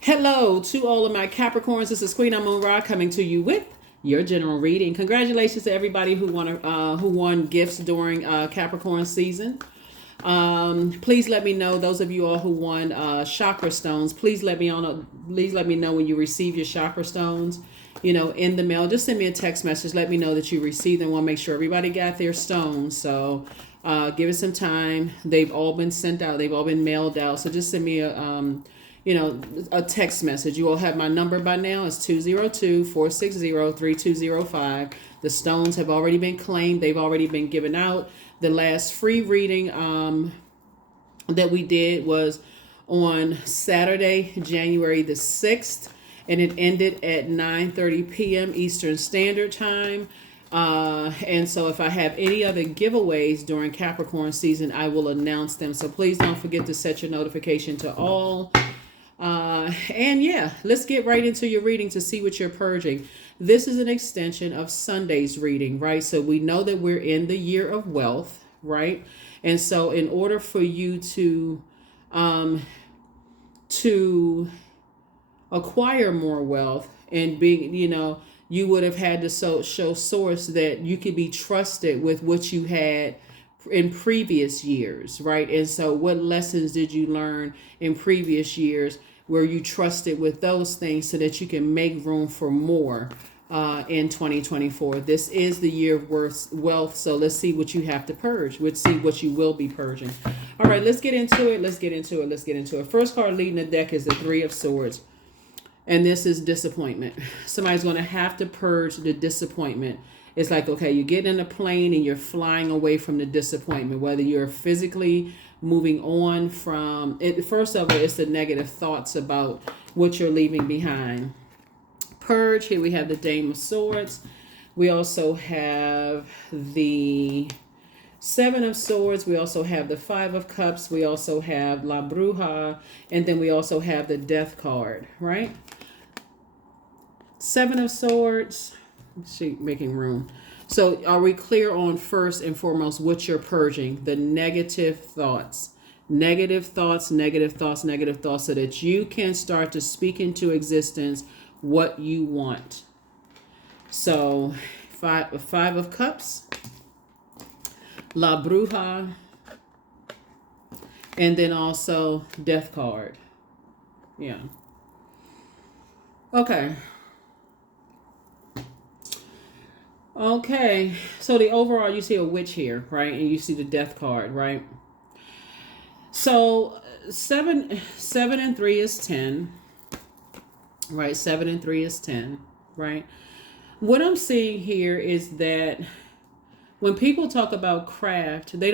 Hello to all of my Capricorns. This is Queen Amun Ra coming to you with your general reading. Congratulations to everybody who won gifts during Capricorn season. Please let me know, those of you all who won chakra stones. Please let me know when you receive your chakra stones. In the mail. Just send me a text message. Let me know that you received them. Want to make sure everybody got their stones. So give it some time. They've all been sent out. They've all been mailed out. So just send me a text message. You all have my number by now. It's 202-460-3205. The stones have already been claimed. They've already been given out. The last free reading that we did was on Saturday, January the 6th, and it ended at 9:30 p.m. Eastern Standard Time. And so if I have any other giveaways during Capricorn season, I will announce them. So please don't forget to set your notification to all. And yeah, let's get right into your reading to see what you're purging. This is an extension of Sunday's reading, right? So we know that we're in the year of wealth, right? And so in order for you to acquire more wealth and being, you would have had to show source that you could be trusted with what you had in previous years, right? And so what lessons did you learn in previous years where you trusted with those things so that you can make room for more in 2024? This is the year of wealth. So let's see what you have to purge. Let's see what you will be purging. All right, let's get into it. First card leading the deck is the Three of Swords. And this is disappointment. Somebody's going to have to purge the disappointment. It's like, okay, you get in a plane and you're flying away from the disappointment, whether you're physically moving on from it. First of all, it's the negative thoughts about what you're leaving behind. Purge. Here we have the Dame of Swords. We also have the Seven of Swords. We also have the Five of Cups. We also have La Bruja. And then we also have the Death card, right? Seven of Swords. Let's see, making room. So are we clear on first and foremost what you're purging? The negative thoughts. Negative thoughts, so that you can start to speak into existence what you want. So Five of Cups, La Bruja, and then also Death card. Yeah. Okay, so the overall, you see a witch here, right? And you see the Death card, right? So 7 and 3 is 10, right? 7 and 3 is 10, right? What I'm seeing here is that when people talk about craft, they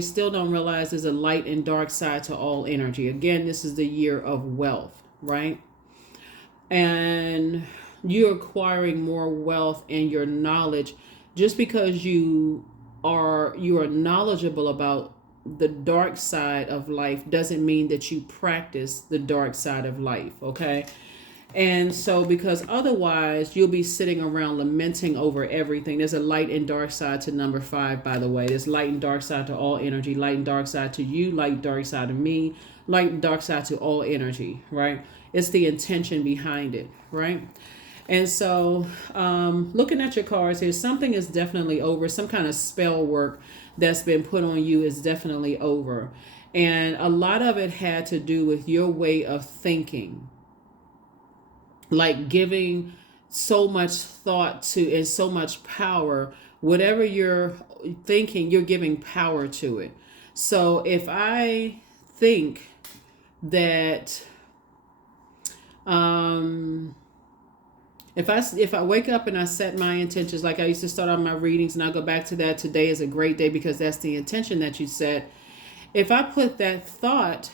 still don't realize there's a light and dark side to all energy. Again, this is the year of wealth, right? And you're acquiring more wealth and your knowledge. Just because you are knowledgeable about the dark side of life doesn't mean that you practice the dark side of life, okay? And so, because otherwise you'll be sitting around lamenting over everything. There's a light and dark side to number 5, by the way. There's light and dark side to all energy, light and dark side to you, light and dark side to me, light and dark side to all energy, right? It's the intention behind it, right? And so looking at your cards here, something is definitely over. Some kind of spell work that's been put on you is definitely over. And a lot of it had to do with your way of thinking, like giving so much thought to and so much power. Whatever you're thinking, you're giving power to it. So if I think that if I wake up and I set my intentions, like I used to start on my readings, and I go back to that, today is a great day because that's the intention that you set. If I put that thought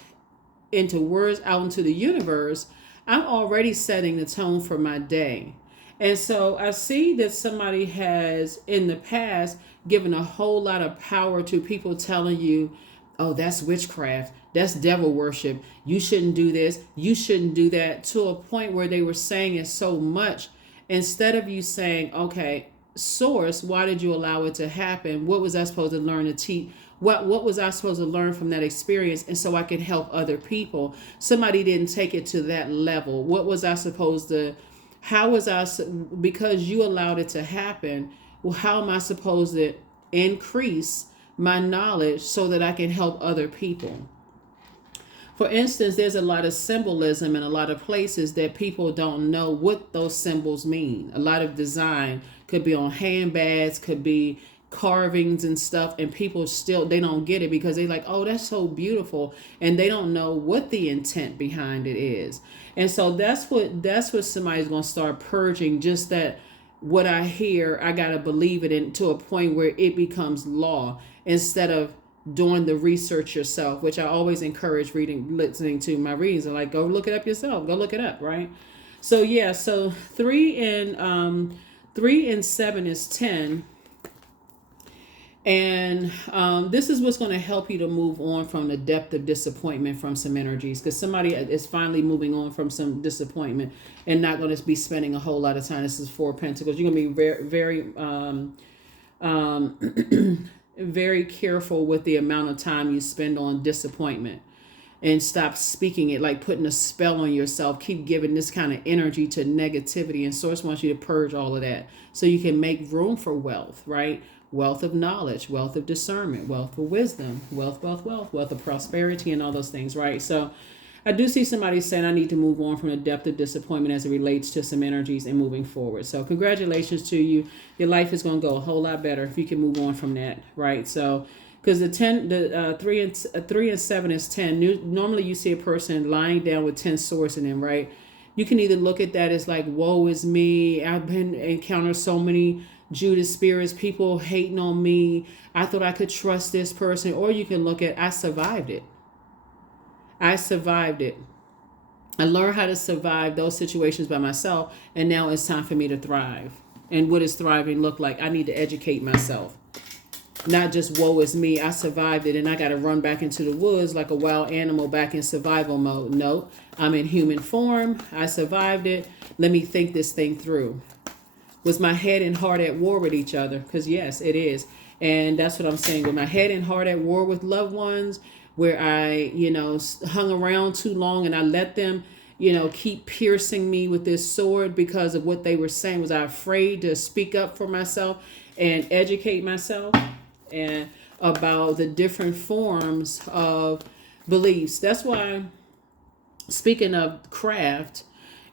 into words out into the universe, I'm already setting the tone for my day. And so I see that somebody has in the past given a whole lot of power to people telling you, oh, that's witchcraft, that's devil worship, you shouldn't do this, you shouldn't do that, to a point where they were saying it so much. Instead of you saying, okay, source, why did you allow it to happen? What was I supposed to learn to teach? What was I supposed to learn from that experience, and so I can help other people? Somebody didn't take it to that level. What was I supposed to? How was I? Because you allowed it to happen. Well, how am I supposed to increase my knowledge so that I can help other people? For instance, there's a lot of symbolism in a lot of places that people don't know what those symbols mean. A lot of design could be on handbags, could be carvings and stuff, and people still, they don't get it because they're like, oh, that's so beautiful, and they don't know what the intent behind it is. And so that's what somebody's going to start purging. Just that what I hear, I got to believe it to a point where it becomes law, instead of doing the research yourself, which I always encourage listening to my readings. I'm like, go look it up yourself. Go look it up, right? So yeah, so 3 and 7 is 10. And this is what's going to help you to move on from the depth of disappointment from some energies, because somebody is finally moving on from some disappointment and not going to be spending a whole lot of time. This is 4 Pentacles. You're going to be very, very very careful with the amount of time you spend on disappointment, and stop speaking it, like putting a spell on yourself. Keep giving this kind of energy to negativity, and Source wants you to purge all of that so you can make room for wealth, right? Wealth of knowledge, wealth of discernment, wealth of wisdom, wealth of prosperity, and all those things, right? So I do see somebody saying I need to move on from the depth of disappointment as it relates to some energies and moving forward. So congratulations to you. Your life is going to go a whole lot better if you can move on from that, right? So because the 3 and 7 is 10. Normally you see a person lying down with 10 swords in them, right? You can either look at that as like, woe is me. I've been encountered so many Judas spirits, people hating on me. I thought I could trust this person. Or you can look at, I survived it. I survived it. I learned how to survive those situations by myself, and now it's time for me to thrive. And what does thriving look like? I need to educate myself. Not just woe is me, I survived it and I got to run back into the woods like a wild animal back in survival mode. No, I'm in human form. I survived it. Let me think this thing through. Was my head and heart at war with each other? Because yes, it is. And that's what I'm saying. With my head and heart at war with loved ones, where I, hung around too long and I let them, keep piercing me with this sword because of what they were saying. Was I afraid to speak up for myself and educate myself and about the different forms of beliefs? That's why, speaking of craft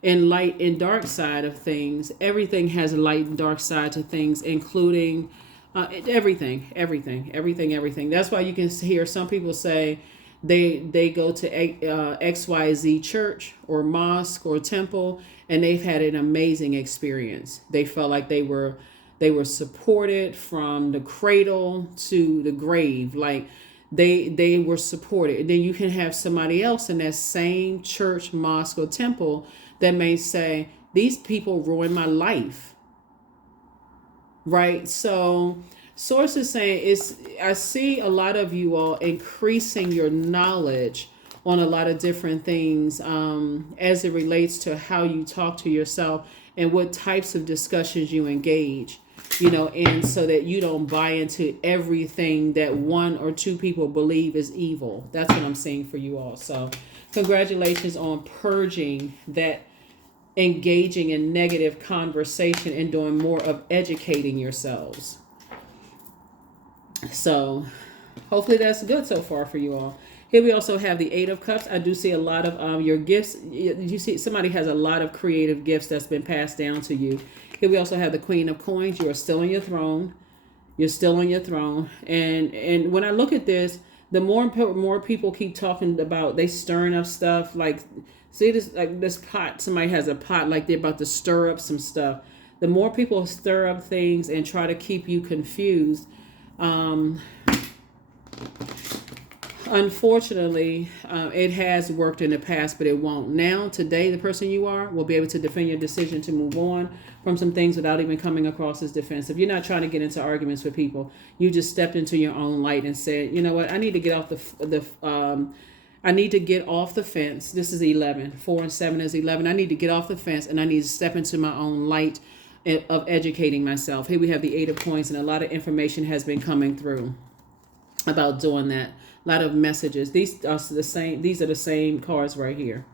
and light and dark side of things, everything has a light and dark side to things, including everything. That's why you can hear some people say they go to XYZ church or mosque or temple, and they've had an amazing experience. They felt like they were supported from the cradle to the grave. Like they were supported. And then you can have somebody else in that same church, mosque, or temple that may say, these people ruined my life. Right? So Source is saying, I see a lot of you all increasing your knowledge on a lot of different things as it relates to how you talk to yourself and what types of discussions you engage, and so that you don't buy into everything that one or two people believe is evil. That's what I'm saying for you all. So congratulations on purging that, engaging in negative conversation and doing more of educating yourselves. So hopefully that's good so far for you all. Here we also have the 8 of Cups. I do see a lot of your gifts. You see somebody has a lot of creative gifts that's been passed down to you. Here we also have the Queen of Coins. You are still on your throne. You're still on your throne. And when I look at this, the more people keep talking about, they stirring up stuff. Like, see this, like this pot, somebody has a pot like they're about to stir up some stuff. The more people stir up things and try to keep you confused, unfortunately, it has worked in the past, but it won't. Now, today, the person you are will be able to defend your decision to move on from some things without even coming across as defensive. You're not trying to get into arguments with people. You just stepped into your own light and said, you know what, I need to get off I need to get off the fence. This is 11. 4 and 7 is 11. I need to get off the fence and I need to step into my own light of educating myself. Here we have the 8 of Coins, and a lot of information has been coming through. about doing that. A lot of messages. These are the same. These are the same cards right here.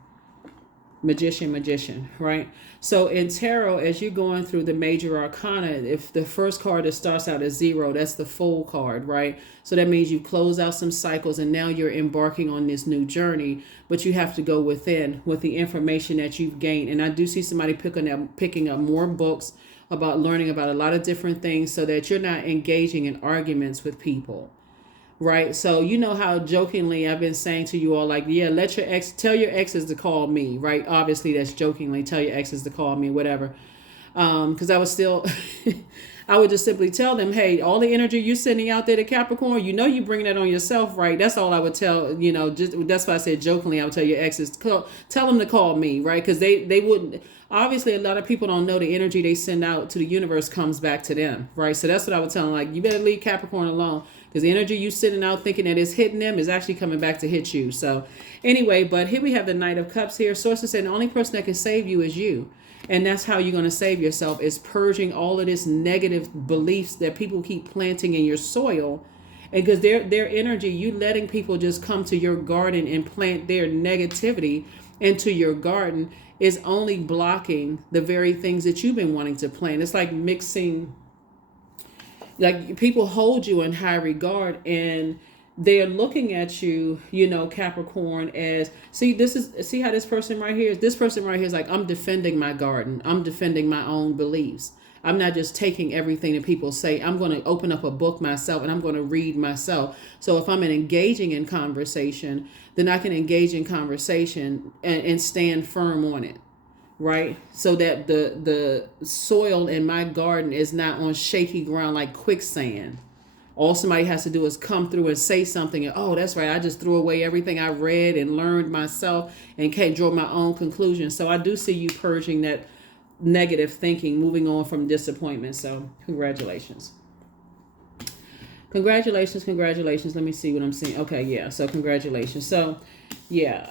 Magician, right? So in tarot, as you're going through the major arcana, if the first card that starts out as 0, that's the Fool card, right? So that means you close out some cycles and now you're embarking on this new journey, but you have to go within with the information that you've gained. And I do see somebody picking up more books about learning about a lot of different things so that you're not engaging in arguments with people. Right. So you know how jokingly I've been saying to you all, like, yeah, tell your exes to call me. Right. Obviously, that's jokingly. Tell your exes to call me, whatever. Because I was still, I would just simply tell them, hey, all the energy you're sending out there to Capricorn, you know, you bring that on yourself, right? That's all I would tell, you know, just that's why I said jokingly, I would tell your exes, tell them to call me, right? Because they wouldn't. Obviously, a lot of people don't know the energy they send out to the universe comes back to them, right? So that's what I would tell them, like, you better leave Capricorn alone. Because the energy you sending out thinking that it's hitting them is actually coming back to hit you. So anyway, but here we have the Knight of Cups here. Sources saying the only person that can save you is you. And that's how you're going to save yourself, is purging all of this negative beliefs that people keep planting in your soil. And because their energy, you letting people just come to your garden and plant their negativity into your garden is only blocking the very things that you've been wanting to plant. It's like mixing. Like, people hold you in high regard and they're looking at you, you know, Capricorn, as, see how this person right here is like, I'm defending my garden. I'm defending my own beliefs. I'm not just taking everything that people say. I'm going to open up a book myself and I'm going to read myself. So if I'm engaging in conversation, then I can engage in conversation and stand firm on it. Right? So that the soil in my garden is not on shaky ground like quicksand. All somebody has to do is come through and say something. And, oh, that's right. I just threw away everything I read and learned myself and can't draw my own conclusions. So I do see you purging that negative thinking, moving on from disappointment. So congratulations. Congratulations. Let me see what I'm seeing. Okay, yeah. So congratulations. So, yeah.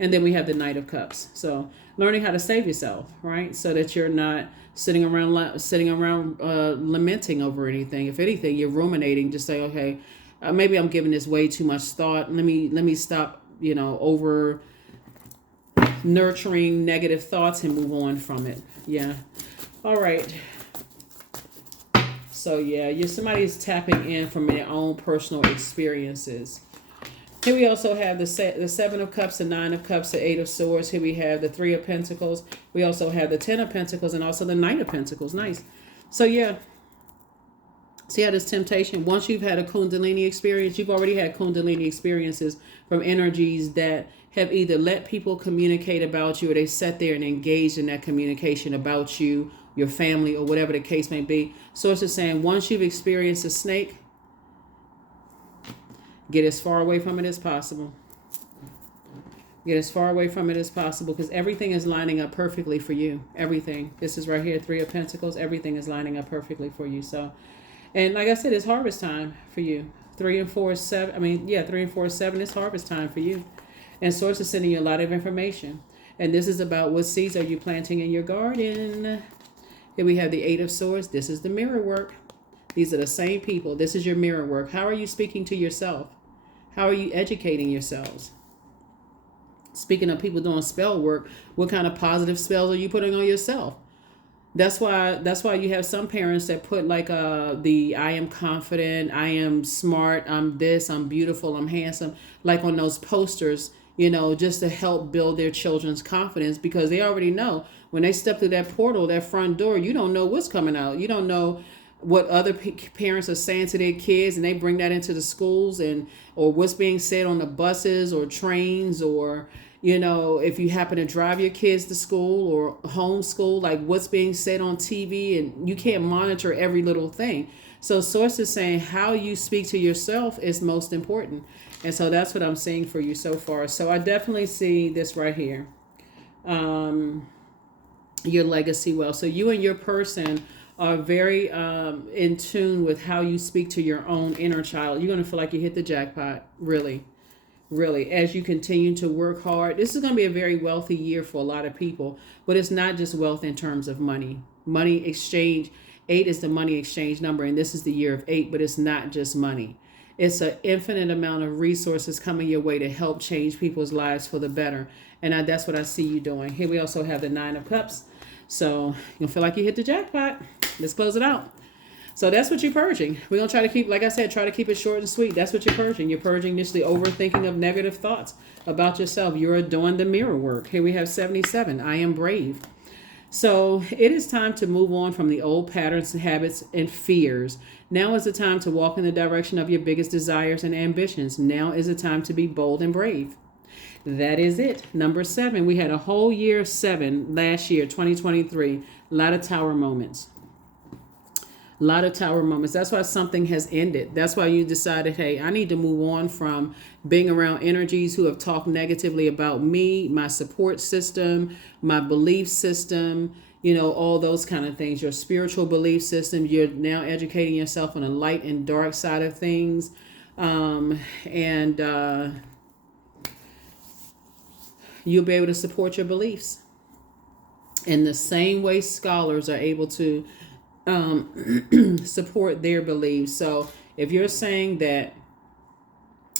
And then we have the Knight of Cups. So learning how to save yourself, right? So that you're not sitting around lamenting over anything. If anything, you're ruminating. Just say, okay, maybe I'm giving this way too much thought. Let me stop, you know, over nurturing negative thoughts and move on from it. Yeah. All right. So yeah, somebody's tapping in from their own personal experiences. Here we also have the 7 of Cups, the 9 of Cups, the 8 of Swords. Here we have the 3 of Pentacles. We also have the 10 of Pentacles and also the Knight of Pentacles. Nice. So yeah, see how this temptation, once you've had a Kundalini experience, you've already had Kundalini experiences from energies that have either let people communicate about you or they sat there and engaged in that communication about you, your family, or whatever the case may be. Sources saying once you've experienced a snake, get as far away from it as possible. Get as far away from it as possible because everything is lining up perfectly for you. Everything. This is right here, 3 of Pentacles. Everything is lining up perfectly for you. So, and like I said, it's harvest time for you. 3 and 4 is 7. 3 and 4 is 7. It's harvest time for you. And Source is sending you a lot of information. And this is about what seeds are you planting in your garden. Here we have the 8 of Swords. This is the mirror work. These are the same people. This is your mirror work. How are you speaking to yourself? How are you educating yourselves? Speaking of people doing spell work, what kind of positive spells are you putting on yourself? That's why you have some parents that put like the I am confident, I am smart, I'm this, I'm beautiful, I'm handsome, like on those posters, you know, just to help build their children's confidence because they already know when they step through that portal, that front door, you don't know what's coming out. You don't know what other parents are saying to their kids, and they bring that into the schools or what's being said on the buses or trains, or, you know, if you happen to drive your kids to school or homeschool, like what's being said on TV, and you can't monitor every little thing. So Source is saying how you speak to yourself is most important. And so that's what I'm seeing for you so far. So I definitely see this right here. Your legacy wealth. So you and your person are very in tune with how you speak to your own inner child. You're going to feel like you hit the jackpot, really, as you continue to work hard. This is going to be a very wealthy year for a lot of people, but it's not just wealth in terms of money exchange. 8 is the money exchange number, and this is the year of 8, but it's not just money. It's an infinite amount of resources coming your way to help change people's lives for the better. And that's what I see you doing. Here we also have the 9 of Cups. So you'll feel like you hit the jackpot. Let's close it out. So that's what you're purging. We're going to try to keep, like I said, try to keep it short and sweet. That's what you're purging. You're purging just the overthinking of negative thoughts about yourself. You're doing the mirror work. Here we have 77. I am brave. So it is time to move on from the old patterns and habits and fears. Now is the time to walk in the direction of your biggest desires and ambitions. Now is the time to be bold and brave. That is it. Number 7. We had a whole year 7 last year, 2023. A lot of tower moments. A lot of tower moments. That's why something has ended. That's why you decided, hey, I need to move on from being around energies who have talked negatively about me, my support system, my belief system, all those kind of things. Your spiritual belief system. You're now educating yourself on the light and dark side of things. You'll be able to support your beliefs in the same way scholars are able to support their beliefs. So if you're saying that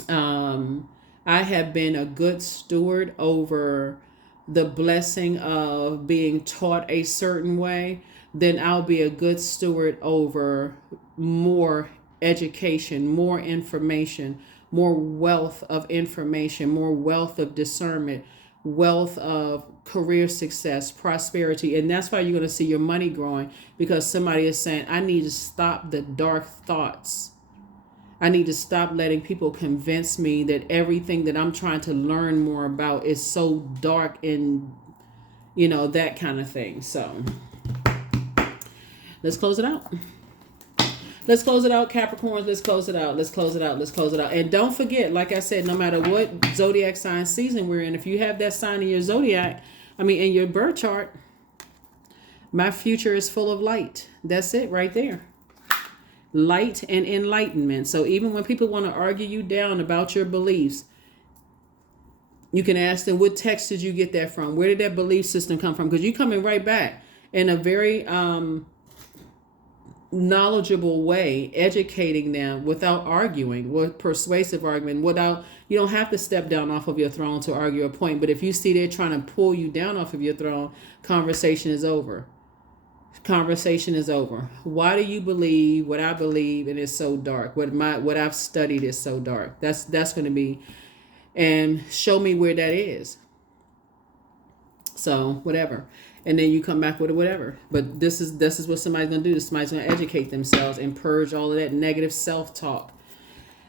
I have been a good steward over the blessing of being taught a certain way, then I'll be a good steward over more education, more information, more wealth of information, more wealth of discernment, wealth of career success, prosperity. And that's why you're going to see your money growing, because somebody is saying, I need to stop the dark thoughts. I need to stop letting people convince me that everything that I'm trying to learn more about is so dark and, that kind of thing. So let's close it out. Let's close it out, Capricorns. Let's close it out. Let's close it out. Let's close it out. And don't forget, like I said, no matter what zodiac sign season we're in, if you have that sign in your zodiac, in your birth chart, my future is full of light. That's it right there. Light and enlightenment. So even when people want to argue you down about your beliefs, you can ask them, what text did you get that from? Where did that belief system come from? Because you're coming right back in a very knowledgeable way, educating them without arguing, with persuasive argument, you don't have to step down off of your throne to argue a point. But if you see they're trying to pull you down off of your throne, conversation is over. Conversation is over. Why do you believe what I believe and it's so dark? What I've studied is so dark. That's going to be, and show me where that is. So whatever. And then you come back with whatever. But this is what somebody's going to do. Somebody's going to educate themselves and purge all of that negative self-talk.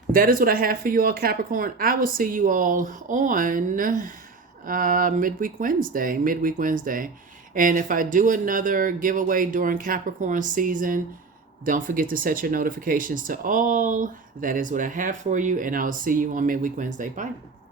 That is what I have for you all, Capricorn. I will see you all on midweek Wednesday. And if I do another giveaway during Capricorn season, don't forget to set your notifications to all. That is what I have for you. And I'll see you on midweek Wednesday. Bye.